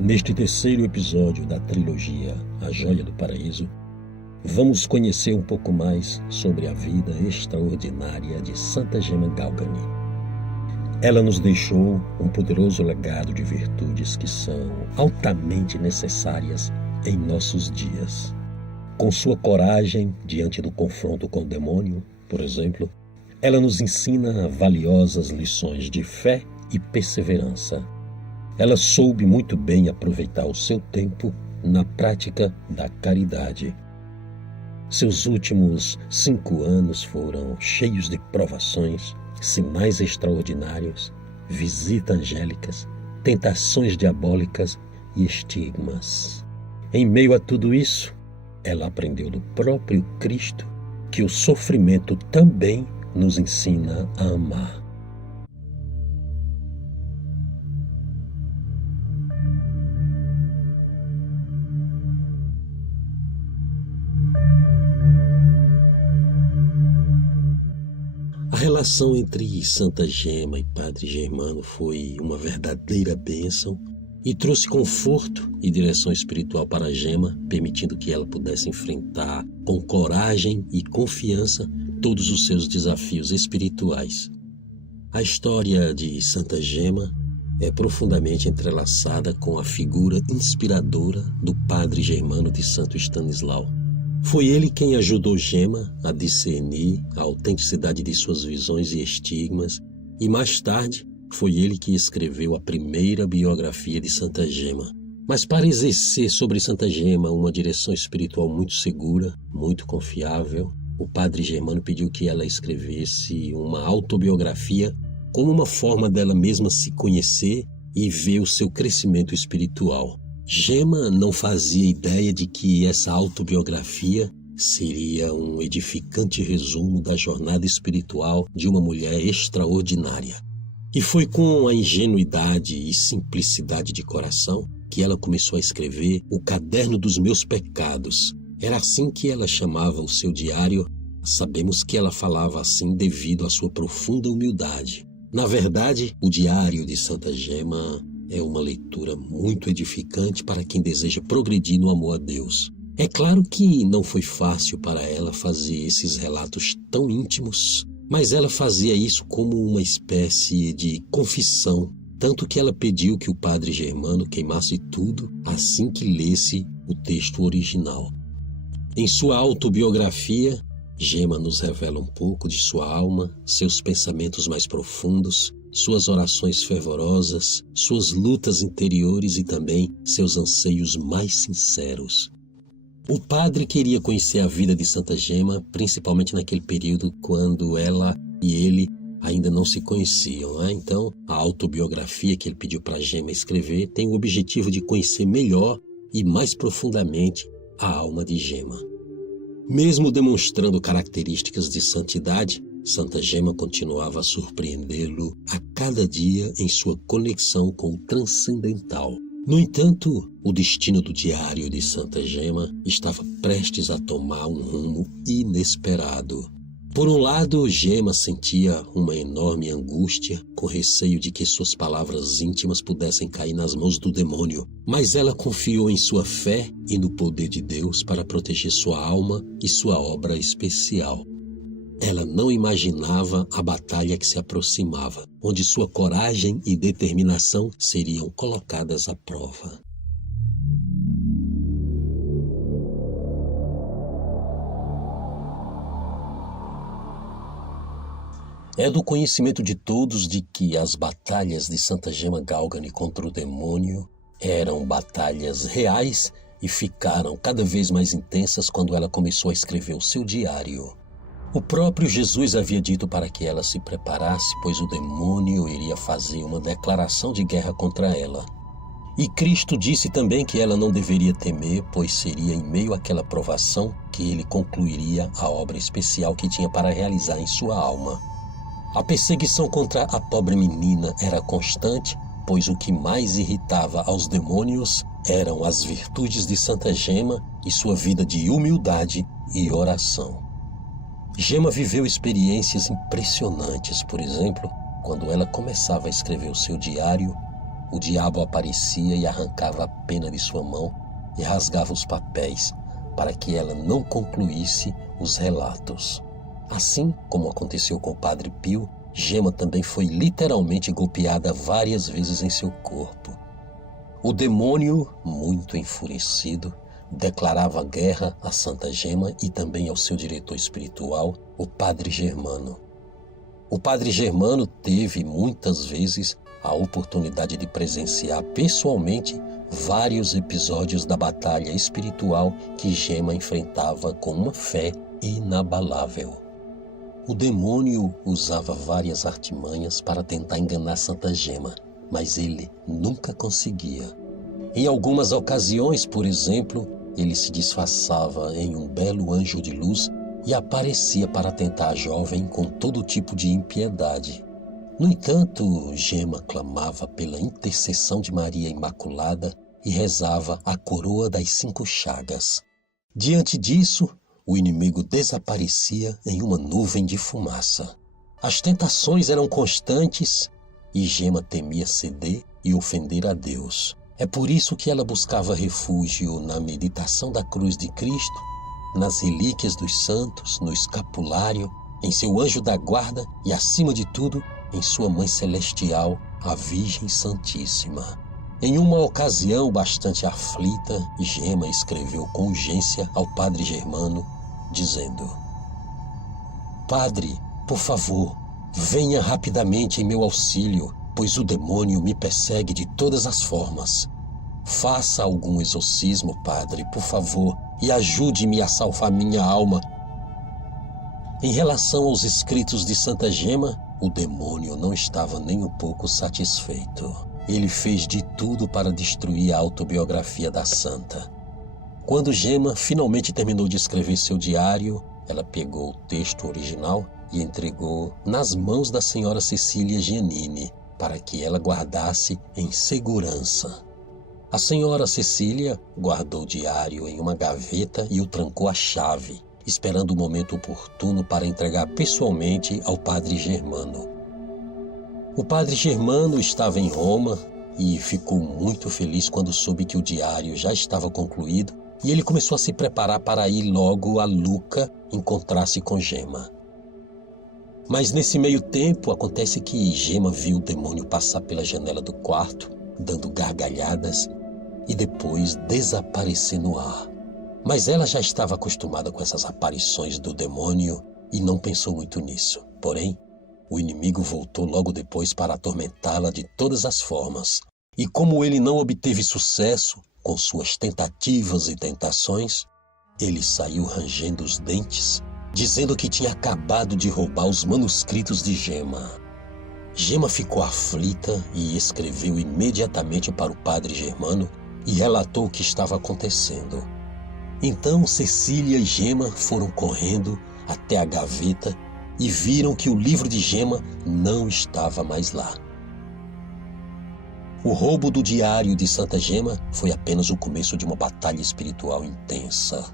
Neste terceiro episódio da trilogia A Joia do Paraíso, vamos conhecer um pouco mais sobre a vida extraordinária de Santa Gema Galgani. Ela nos deixou um poderoso legado de virtudes que são altamente necessárias em nossos dias. Com sua coragem diante do confronto com o demônio, por exemplo, ela nos ensina valiosas lições de fé e perseverança. Ela soube muito bem aproveitar o seu tempo na prática da caridade. Seus últimos 5 anos foram cheios de provações, sinais extraordinários, visitas angélicas, tentações diabólicas e estigmas. Em meio a tudo isso, ela aprendeu do próprio Cristo que o sofrimento também nos ensina a amar. A relação entre Santa Gema e Padre Germano foi uma verdadeira bênção e trouxe conforto e direção espiritual para a Gema, permitindo que ela pudesse enfrentar com coragem e confiança todos os seus desafios espirituais. A história de Santa Gema é profundamente entrelaçada com a figura inspiradora do Padre Germano de Santo Stanislau. Foi ele quem ajudou Gema a discernir a autenticidade de suas visões e estigmas, e mais tarde foi ele que escreveu a primeira biografia de Santa Gema. Mas para exercer sobre Santa Gema uma direção espiritual muito segura, muito confiável, o Padre Germano pediu que ela escrevesse uma autobiografia como uma forma dela mesma se conhecer e ver o seu crescimento espiritual. Gema não fazia ideia de que essa autobiografia seria um edificante resumo da jornada espiritual de uma mulher extraordinária. E foi com a ingenuidade e simplicidade de coração que ela começou a escrever o Caderno dos Meus Pecados. Era assim que ela chamava o seu diário. Sabemos que ela falava assim devido à sua profunda humildade. Na verdade, o diário de Santa Gema é uma leitura muito edificante para quem deseja progredir no amor a Deus. É claro que não foi fácil para ela fazer esses relatos tão íntimos, mas ela fazia isso como uma espécie de confissão, tanto que ela pediu que o Padre Germano queimasse tudo assim que lesse o texto original. Em sua autobiografia, Gema nos revela um pouco de sua alma, seus pensamentos mais profundos, suas orações fervorosas, suas lutas interiores e também seus anseios mais sinceros. O padre queria conhecer a vida de Santa Gema, principalmente naquele período quando ela e ele ainda não se conheciam, né? Então, a autobiografia que ele pediu para Gema escrever tem o objetivo de conhecer melhor e mais profundamente a alma de Gema. Mesmo demonstrando características de santidade, Santa Gema continuava a surpreendê-lo a cada dia em sua conexão com o transcendental. No entanto, o destino do diário de Santa Gema estava prestes a tomar um rumo inesperado. Por um lado, Gema sentia uma enorme angústia, com receio de que suas palavras íntimas pudessem cair nas mãos do demônio, mas ela confiou em sua fé e no poder de Deus para proteger sua alma e sua obra especial. Ela não imaginava a batalha que se aproximava, onde sua coragem e determinação seriam colocadas à prova. É do conhecimento de todos de que as batalhas de Santa Gema Galgani contra o demônio eram batalhas reais e ficaram cada vez mais intensas quando ela começou a escrever o seu diário. O próprio Jesus havia dito para que ela se preparasse, pois o demônio iria fazer uma declaração de guerra contra ela. E Cristo disse também que ela não deveria temer, pois seria em meio àquela provação que ele concluiria a obra especial que tinha para realizar em sua alma. A perseguição contra a pobre menina era constante, pois o que mais irritava aos demônios eram as virtudes de Santa Gema e sua vida de humildade e oração. Gema viveu experiências impressionantes, por exemplo, quando ela começava a escrever o seu diário, o diabo aparecia e arrancava a pena de sua mão e rasgava os papéis para que ela não concluísse os relatos. Assim como aconteceu com o Padre Pio, Gema também foi literalmente golpeada várias vezes em seu corpo. O demônio, muito enfurecido, declarava guerra a Santa Gema e também ao seu diretor espiritual, o Padre Germano. O Padre Germano teve muitas vezes a oportunidade de presenciar pessoalmente vários episódios da batalha espiritual que Gema enfrentava com uma fé inabalável. O demônio usava várias artimanhas para tentar enganar Santa Gema, mas ele nunca conseguia. Em algumas ocasiões, por exemplo, ele se disfarçava em um belo anjo de luz e aparecia para tentar a jovem com todo tipo de impiedade. No entanto, Gema clamava pela intercessão de Maria Imaculada e rezava a coroa das 5 chagas. Diante disso, o inimigo desaparecia em uma nuvem de fumaça. As tentações eram constantes e Gema temia ceder e ofender a Deus. É por isso que ela buscava refúgio na meditação da cruz de Cristo, nas relíquias dos santos, no escapulário, em seu anjo da guarda e, acima de tudo, em sua Mãe Celestial, a Virgem Santíssima. Em uma ocasião bastante aflita, Gema escreveu com urgência ao Padre Germano, dizendo: Padre, por favor, venha rapidamente em meu auxílio, pois o demônio me persegue de todas as formas. Faça algum exorcismo, Padre, por favor, e ajude-me a salvar minha alma. Em relação aos escritos de Santa Gema, o demônio não estava nem um pouco satisfeito. Ele fez de tudo para destruir a autobiografia da santa. Quando Gema finalmente terminou de escrever seu diário, ela pegou o texto original e entregou nas mãos da senhora Cecília Giannini para que ela guardasse em segurança. A senhora Cecília guardou o diário em uma gaveta e o trancou à chave, esperando o momento oportuno para entregar pessoalmente ao Padre Germano. O Padre Germano estava em Roma e ficou muito feliz quando soube que o diário já estava concluído e ele começou a se preparar para ir logo a Lucca encontrar-se com Gema. Mas nesse meio tempo acontece que Gema viu o demônio passar pela janela do quarto, dando gargalhadas e depois desaparecer no ar. Mas ela já estava acostumada com essas aparições do demônio e não pensou muito nisso. Porém, o inimigo voltou logo depois para atormentá-la de todas as formas. E como ele não obteve sucesso com suas tentativas e tentações, ele saiu rangendo os dentes, dizendo que tinha acabado de roubar os manuscritos de Gema. Gema ficou aflita e escreveu imediatamente para o Padre Germano e relatou o que estava acontecendo. Então Cecília e Gema foram correndo até a gaveta e viram que o livro de Gema não estava mais lá. O roubo do diário de Santa Gema foi apenas o começo de uma batalha espiritual intensa.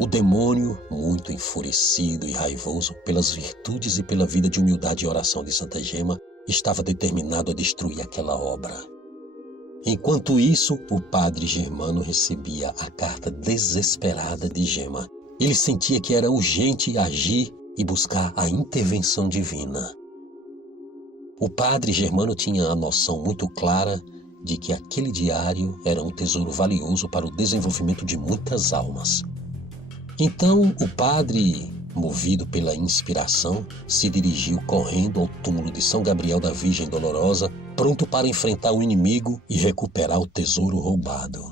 O demônio, muito enfurecido e raivoso pelas virtudes e pela vida de humildade e oração de Santa Gema, estava determinado a destruir aquela obra. Enquanto isso, o Padre Germano recebia a carta desesperada de Gema. Ele sentia que era urgente agir e buscar a intervenção divina. O Padre Germano tinha a noção muito clara de que aquele diário era um tesouro valioso para o desenvolvimento de muitas almas. Então, o padre, movido pela inspiração, se dirigiu correndo ao túmulo de São Gabriel da Virgem Dolorosa, pronto para enfrentar o inimigo e recuperar o tesouro roubado.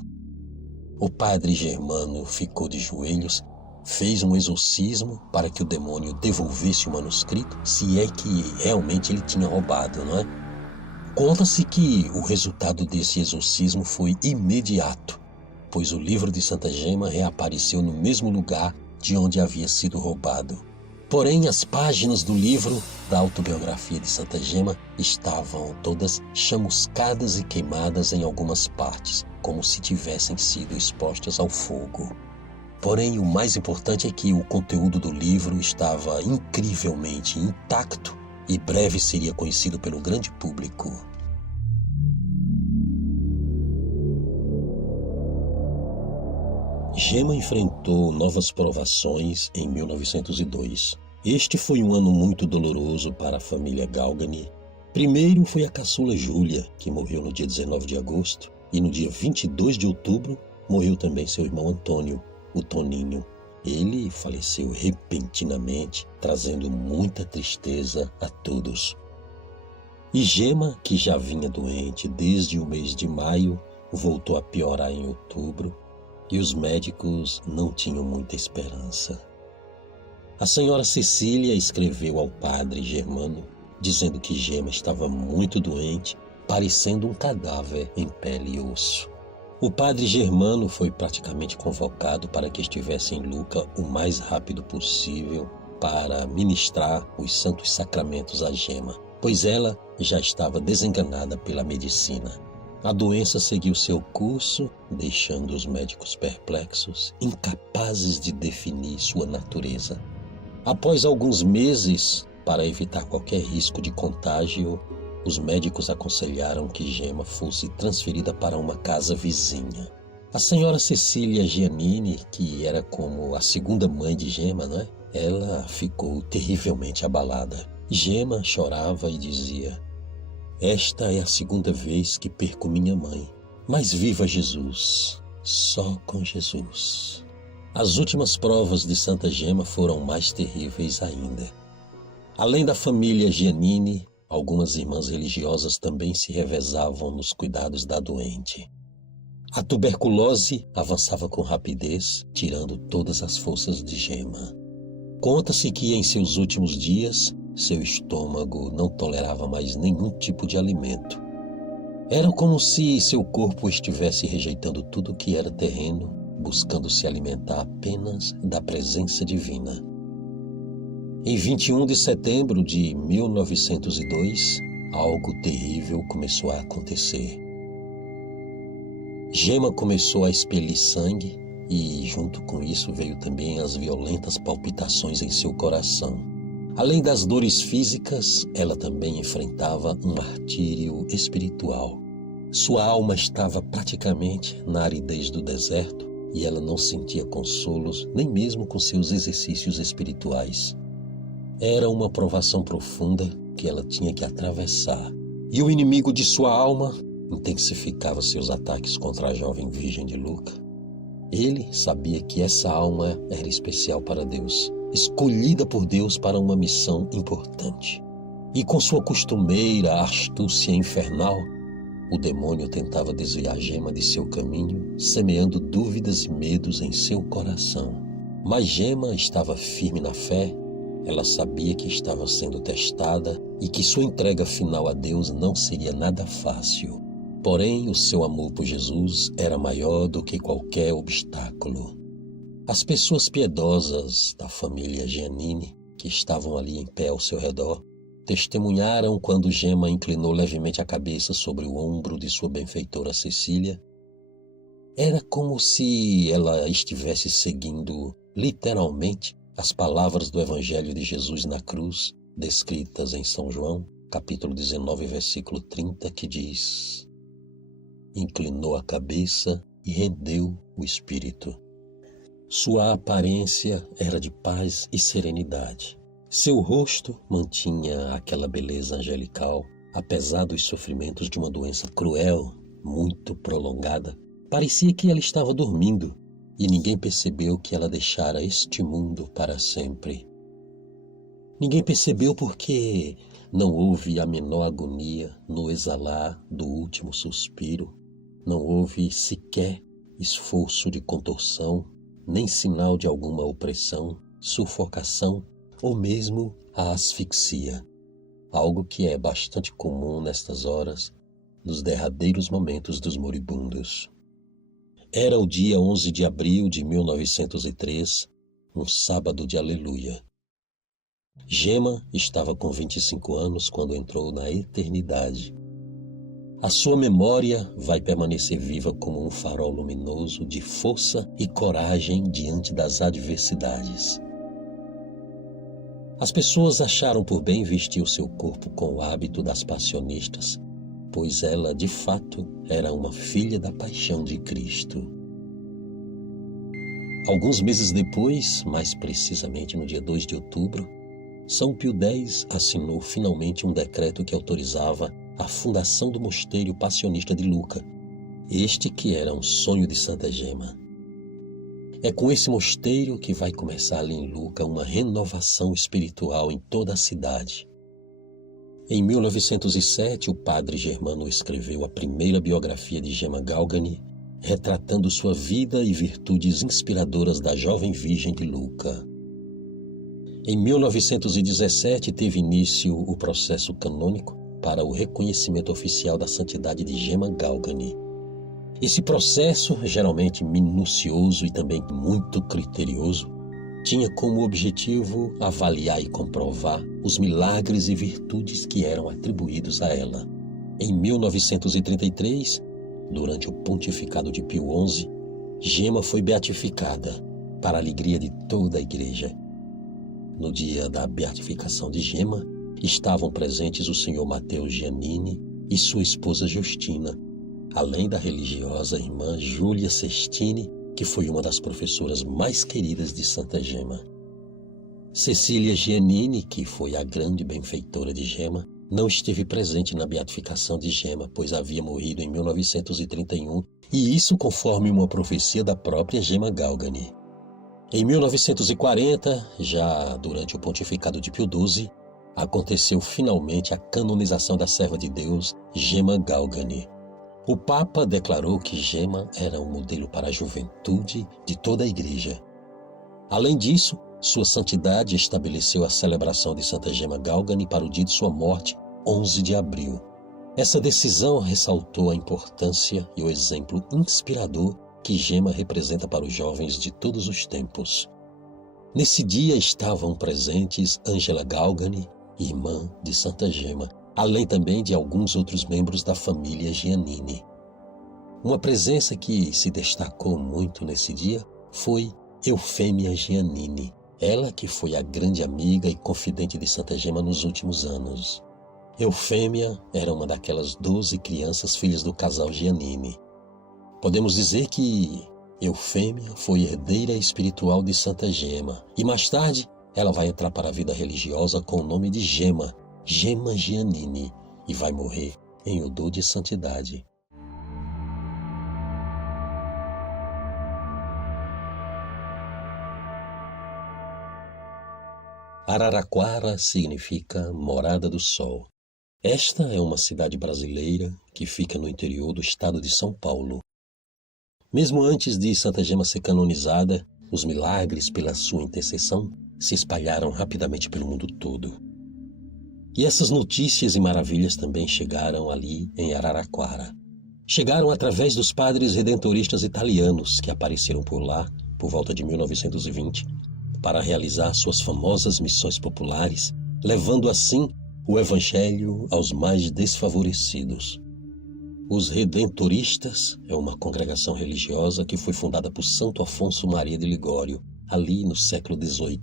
O Padre Germano ficou de joelhos, fez um exorcismo para que o demônio devolvesse o manuscrito, se é que realmente ele tinha roubado, não é? Conta-se que o resultado desse exorcismo foi imediato, pois o livro de Santa Gema reapareceu no mesmo lugar de onde havia sido roubado. Porém, as páginas do livro da autobiografia de Santa Gema estavam todas chamuscadas e queimadas em algumas partes, como se tivessem sido expostas ao fogo. Porém, o mais importante é que o conteúdo do livro estava incrivelmente intacto e breve seria conhecido pelo grande público. Gema enfrentou novas provações em 1902. Este foi um ano muito doloroso para a família Galgani. Primeiro foi a caçula Júlia, que morreu no dia 19 de agosto, e no dia 22 de outubro morreu também seu irmão Antônio, o Toninho. Ele faleceu repentinamente, trazendo muita tristeza a todos. E Gema, que já vinha doente desde o mês de maio, voltou a piorar em outubro, e os médicos não tinham muita esperança. A senhora Cecília escreveu ao padre Germano, dizendo que Gema estava muito doente, parecendo um cadáver em pele e osso. O padre Germano foi praticamente convocado para que estivesse em Lucca o mais rápido possível para ministrar os santos sacramentos a Gema, pois ela já estava desenganada pela medicina. A doença seguiu seu curso, deixando os médicos perplexos, incapazes de definir sua natureza. Após alguns meses, para evitar qualquer risco de contágio, os médicos aconselharam que Gema fosse transferida para uma casa vizinha. A senhora Cecília Giannini, que era como a segunda mãe de Gema, ela ficou terrivelmente abalada. Gema chorava e dizia: "Esta é a segunda vez que perco minha mãe, mas viva Jesus, só com Jesus." As últimas provas de Santa Gema foram mais terríveis ainda. Além da família Giannini, algumas irmãs religiosas também se revezavam nos cuidados da doente. A tuberculose avançava com rapidez, tirando todas as forças de Gema. Conta-se que em seus últimos dias, seu estômago não tolerava mais nenhum tipo de alimento. Era como se seu corpo estivesse rejeitando tudo que era terreno, buscando se alimentar apenas da presença divina. Em 21 de setembro de 1902, algo terrível começou a acontecer. Gema começou a expelir sangue e, junto com isso, veio também as violentas palpitações em seu coração. Além das dores físicas, ela também enfrentava um martírio espiritual. Sua alma estava praticamente na aridez do deserto e ela não sentia consolos nem mesmo com seus exercícios espirituais. Era uma provação profunda que ela tinha que atravessar. E o inimigo de sua alma intensificava seus ataques contra a jovem virgem de Lucca. Ele sabia que essa alma era especial para Deus, escolhida por Deus para uma missão importante. E com sua costumeira astúcia infernal, o demônio tentava desviar Gema de seu caminho, semeando dúvidas e medos em seu coração. Mas Gema estava firme na fé. Ela sabia que estava sendo testada e que sua entrega final a Deus não seria nada fácil. Porém, o seu amor por Jesus era maior do que qualquer obstáculo. As pessoas piedosas da família Giannini, que estavam ali em pé ao seu redor, testemunharam quando Gema inclinou levemente a cabeça sobre o ombro de sua benfeitora Cecília. Era como se ela estivesse seguindo, literalmente, as palavras do Evangelho de Jesus na cruz, descritas em São João, capítulo 19, versículo 30, que diz: "Inclinou a cabeça e rendeu o espírito." Sua aparência era de paz e serenidade. Seu rosto mantinha aquela beleza angelical, apesar dos sofrimentos de uma doença cruel, muito prolongada. Parecia que ela estava dormindo e ninguém percebeu que ela deixara este mundo para sempre. Ninguém percebeu porque não houve a menor agonia no exalar do último suspiro, não houve sequer esforço de contorção, nem sinal de alguma opressão, sufocação ou mesmo a asfixia, algo que é bastante comum nestas horas, nos derradeiros momentos dos moribundos. Era o dia 11 de abril de 1903, um sábado de aleluia. Gema estava com 25 anos quando entrou na eternidade. A sua memória vai permanecer viva como um farol luminoso de força e coragem diante das adversidades. As pessoas acharam por bem vestir o seu corpo com o hábito das passionistas, pois ela, de fato, era uma filha da paixão de Cristo. Alguns meses depois, mais precisamente no dia 2 de outubro, São Pio X assinou finalmente um decreto que autorizava a fundação do mosteiro passionista de Lucca, este que era um sonho de Santa Gema. É com esse mosteiro que vai começar ali em Lucca uma renovação espiritual em toda a cidade. Em 1907, o padre Germano escreveu a primeira biografia de Gema Galgani, retratando sua vida e virtudes inspiradoras da jovem virgem de Lucca. Em 1917, teve início o processo canônico para o reconhecimento oficial da santidade de Gema Galgani. Esse processo, geralmente minucioso e também muito criterioso, tinha como objetivo avaliar e comprovar os milagres e virtudes que eram atribuídos a ela. Em 1933, durante o pontificado de Pio XI, Gema foi beatificada, para a alegria de toda a Igreja. No dia da beatificação de Gema, estavam presentes o senhor Mateus Giannini e sua esposa Justina, além da religiosa irmã Júlia Sestini, que foi uma das professoras mais queridas de Santa Gema. Cecília Giannini, que foi a grande benfeitora de Gema, não esteve presente na beatificação de Gema, pois havia morrido em 1931, e isso conforme uma profecia da própria Gema Galgani. Em 1940, já durante o pontificado de Pio XII, aconteceu finalmente a canonização da serva de Deus, Gema Galgani. O Papa declarou que Gema era um modelo para a juventude de toda a Igreja. Além disso, Sua Santidade estabeleceu a celebração de Santa Gema Galgani para o dia de sua morte, 11 de abril. Essa decisão ressaltou a importância e o exemplo inspirador que Gema representa para os jovens de todos os tempos. Nesse dia estavam presentes Ângela Galgani, irmã de Santa Gema, além também de alguns outros membros da família Giannini. Uma presença que se destacou muito nesse dia foi Eufêmia Giannini, ela que foi a grande amiga e confidente de Santa Gema nos últimos anos. Eufêmia era uma daquelas 12 crianças filhas do casal Giannini. Podemos dizer que Eufêmia foi herdeira espiritual de Santa Gema e mais tarde ela vai entrar para a vida religiosa com o nome de Gema, Gema Giannini, e vai morrer em odor de santidade. Araraquara significa Morada do Sol. Esta é uma cidade brasileira que fica no interior do estado de São Paulo. Mesmo antes de Santa Gema ser canonizada, os milagres pela sua intercessão se espalharam rapidamente pelo mundo todo. E essas notícias e maravilhas também chegaram ali em Araraquara. Chegaram através dos padres redentoristas italianos que apareceram por lá por volta de 1920 para realizar suas famosas missões populares, levando assim o Evangelho aos mais desfavorecidos. Os Redentoristas é uma congregação religiosa que foi fundada por Santo Afonso Maria de Ligório, ali no século XVIII.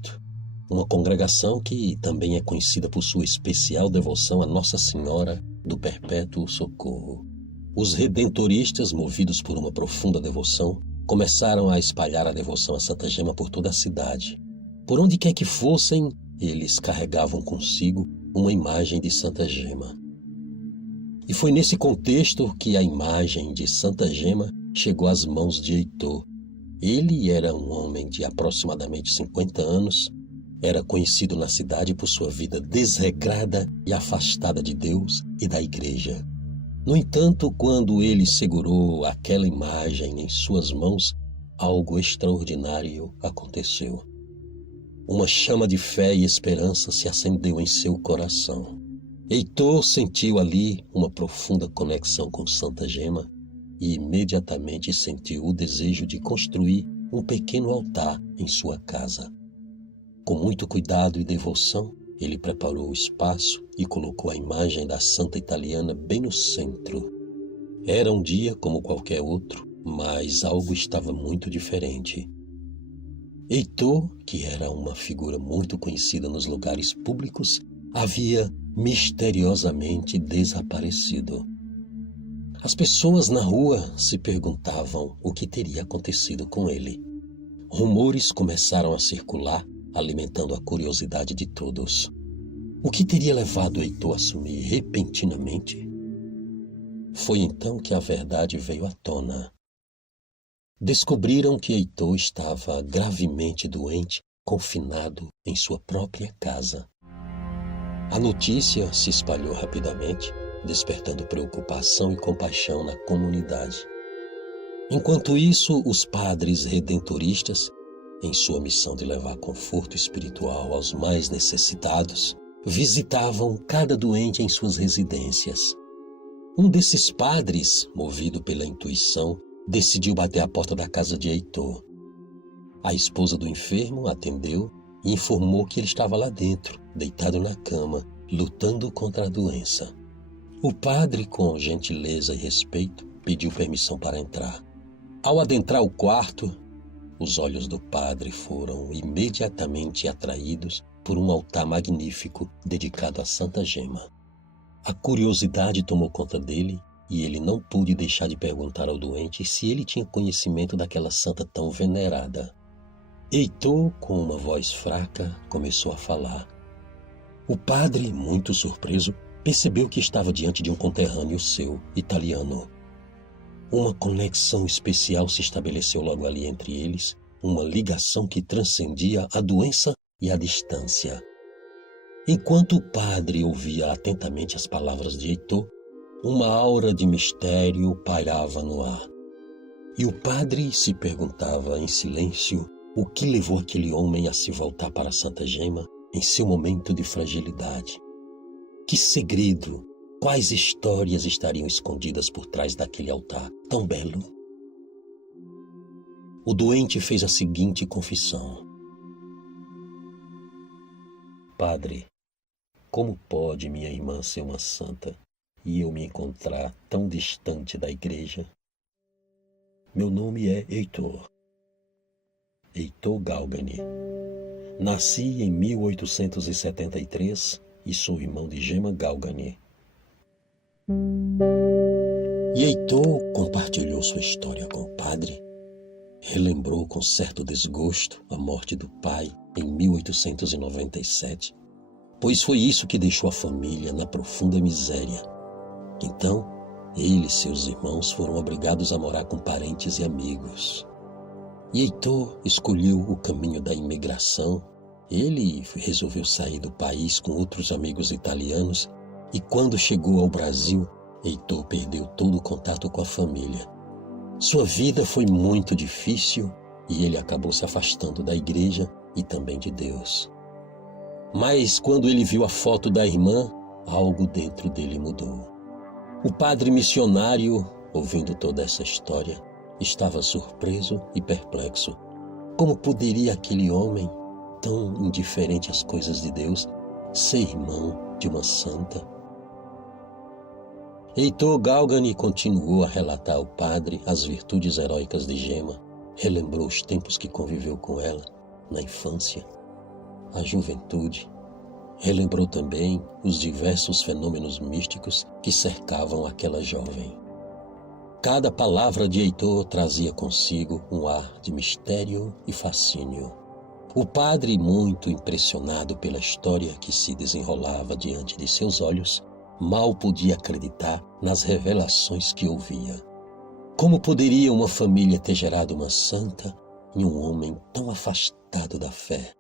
Uma congregação que também é conhecida por sua especial devoção a Nossa Senhora do Perpétuo Socorro. Os Redentoristas, movidos por uma profunda devoção, começaram a espalhar a devoção a Santa Gema por toda a cidade. Por onde quer que fossem, eles carregavam consigo uma imagem de Santa Gema. E foi nesse contexto que a imagem de Santa Gema chegou às mãos de Heitor. Ele era um homem de aproximadamente 50 anos, era conhecido na cidade por sua vida desregrada e afastada de Deus e da Igreja. No entanto, quando ele segurou aquela imagem em suas mãos, algo extraordinário aconteceu. Uma chama de fé e esperança se acendeu em seu coração. Heitor sentiu ali uma profunda conexão com Santa Gema e imediatamente sentiu o desejo de construir um pequeno altar em sua casa. Com muito cuidado e devoção, ele preparou o espaço e colocou a imagem da santa italiana bem no centro. Era um dia como qualquer outro, mas algo estava muito diferente. Heitor, que era uma figura muito conhecida nos lugares públicos, havia misteriosamente desaparecido. As pessoas na rua se perguntavam o que teria acontecido com ele. Rumores começaram a circular, alimentando a curiosidade de todos. O que teria levado Heitor a sumir repentinamente? Foi então que a verdade veio à tona. Descobriram que Heitor estava gravemente doente, confinado em sua própria casa. A notícia se espalhou rapidamente, despertando preocupação e compaixão na comunidade. Enquanto isso, os padres redentoristas, em sua missão de levar conforto espiritual aos mais necessitados, visitavam cada doente em suas residências. Um desses padres, movido pela intuição, decidiu bater à porta da casa de Heitor. A esposa do enfermo atendeu e informou que ele estava lá dentro, deitado na cama, lutando contra a doença. O padre, com gentileza e respeito, pediu permissão para entrar. Ao adentrar o quarto, os olhos do padre foram imediatamente atraídos por um altar magnífico dedicado à Santa Gema. A curiosidade tomou conta dele e ele não pôde deixar de perguntar ao doente se ele tinha conhecimento daquela santa tão venerada. Heitor, com uma voz fraca, começou a falar. O padre, muito surpreso, percebeu que estava diante de um conterrâneo seu, italiano. Uma conexão especial se estabeleceu logo ali entre eles, uma ligação que transcendia a doença e a distância. Enquanto o padre ouvia atentamente as palavras de Heitor, uma aura de mistério pairava no ar. E o padre se perguntava em silêncio o que levou aquele homem a se voltar para a Santa Gema em seu momento de fragilidade. Que segredo, quais histórias estariam escondidas por trás daquele altar tão belo? O doente fez a seguinte confissão. Padre, como pode minha irmã ser uma santa e eu me encontrar tão distante da igreja? Meu nome é Heitor. Heitor Galgani. Nasci em 1873 e sou irmão de Gema Galgani. E Heitor compartilhou sua história com o padre. Relembrou com certo desgosto a morte do pai em 1897, pois foi isso que deixou a família na profunda miséria. Então, ele e seus irmãos foram obrigados a morar com parentes e amigos. E Heitor escolheu o caminho da imigração. Ele resolveu sair do país com outros amigos italianos e quando chegou ao Brasil, Heitor perdeu todo o contato com a família. Sua vida foi muito difícil e ele acabou se afastando da igreja e também de Deus. Mas quando ele viu a foto da irmã, algo dentro dele mudou. O padre missionário, ouvindo toda essa história, estava surpreso e perplexo. Como poderia aquele homem, tão indiferente às coisas de Deus, ser irmão de uma santa? Heitor Galgani continuou a relatar ao padre as virtudes heróicas de Gema, relembrou os tempos que conviveu com ela, na infância, a juventude, relembrou também os diversos fenômenos místicos que cercavam aquela jovem. Cada palavra de Heitor trazia consigo um ar de mistério e fascínio. O padre, muito impressionado pela história que se desenrolava diante de seus olhos, mal podia acreditar nas revelações que ouvia. Como poderia uma família ter gerado uma santa em um homem tão afastado da fé?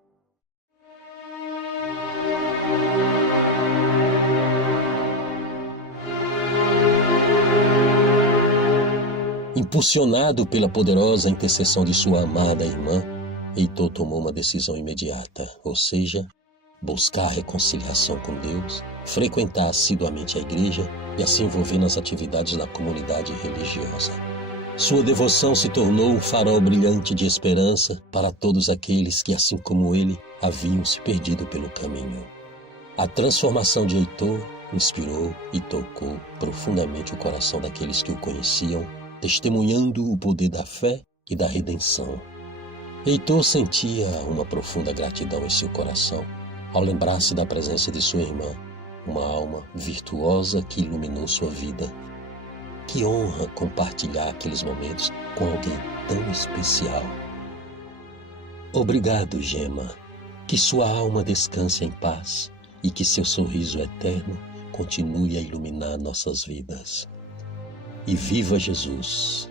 Impulsionado pela poderosa intercessão de sua amada irmã, Heitor tomou uma decisão imediata, ou seja, buscar a reconciliação com Deus, frequentar assiduamente a igreja e se envolver nas atividades da comunidade religiosa. Sua devoção se tornou um farol brilhante de esperança para todos aqueles que, assim como ele, haviam se perdido pelo caminho. A transformação de Heitor inspirou e tocou profundamente o coração daqueles que o conheciam, testemunhando o poder da fé e da redenção. Heitor sentia uma profunda gratidão em seu coração ao lembrar-se da presença de sua irmã, uma alma virtuosa que iluminou sua vida. Que honra compartilhar aqueles momentos com alguém tão especial. Obrigado, Gema. Que sua alma descanse em paz e que seu sorriso eterno continue a iluminar nossas vidas. E viva Jesus!